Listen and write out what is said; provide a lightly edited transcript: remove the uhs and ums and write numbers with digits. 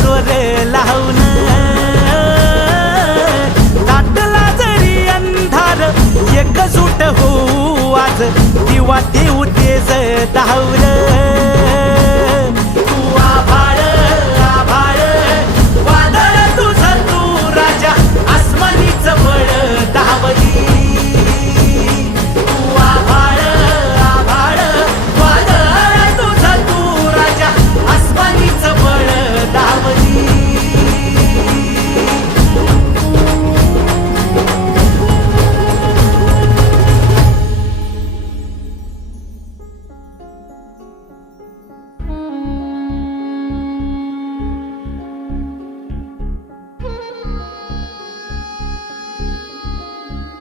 चोर लावून दाटला जरी अंधार एकजूट होऊ आज दिवा देऊ तेज धावलं